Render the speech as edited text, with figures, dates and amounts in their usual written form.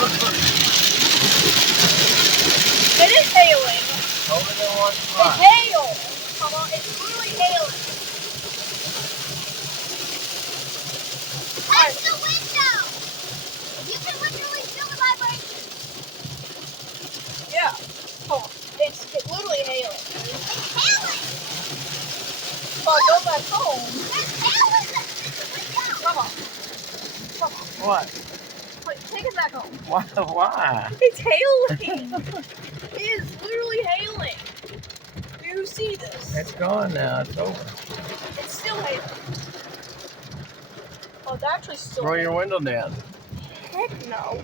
It is hailing. Over there one It's spot. hail. Come on, it's literally hailing. That's the window. You can literally feel the vibration. Yeah. Hold on. It's literally hailing. It's hailing. Oh, go back home. There's hail in the window. Come on. Come on. What? Wait, take it back home. Why? It's hailing. It is literally hailing. Do you see this? It's gone now. It's over. It's still hailing. Oh, it's actually still Roll hailing. your window down. Heck no.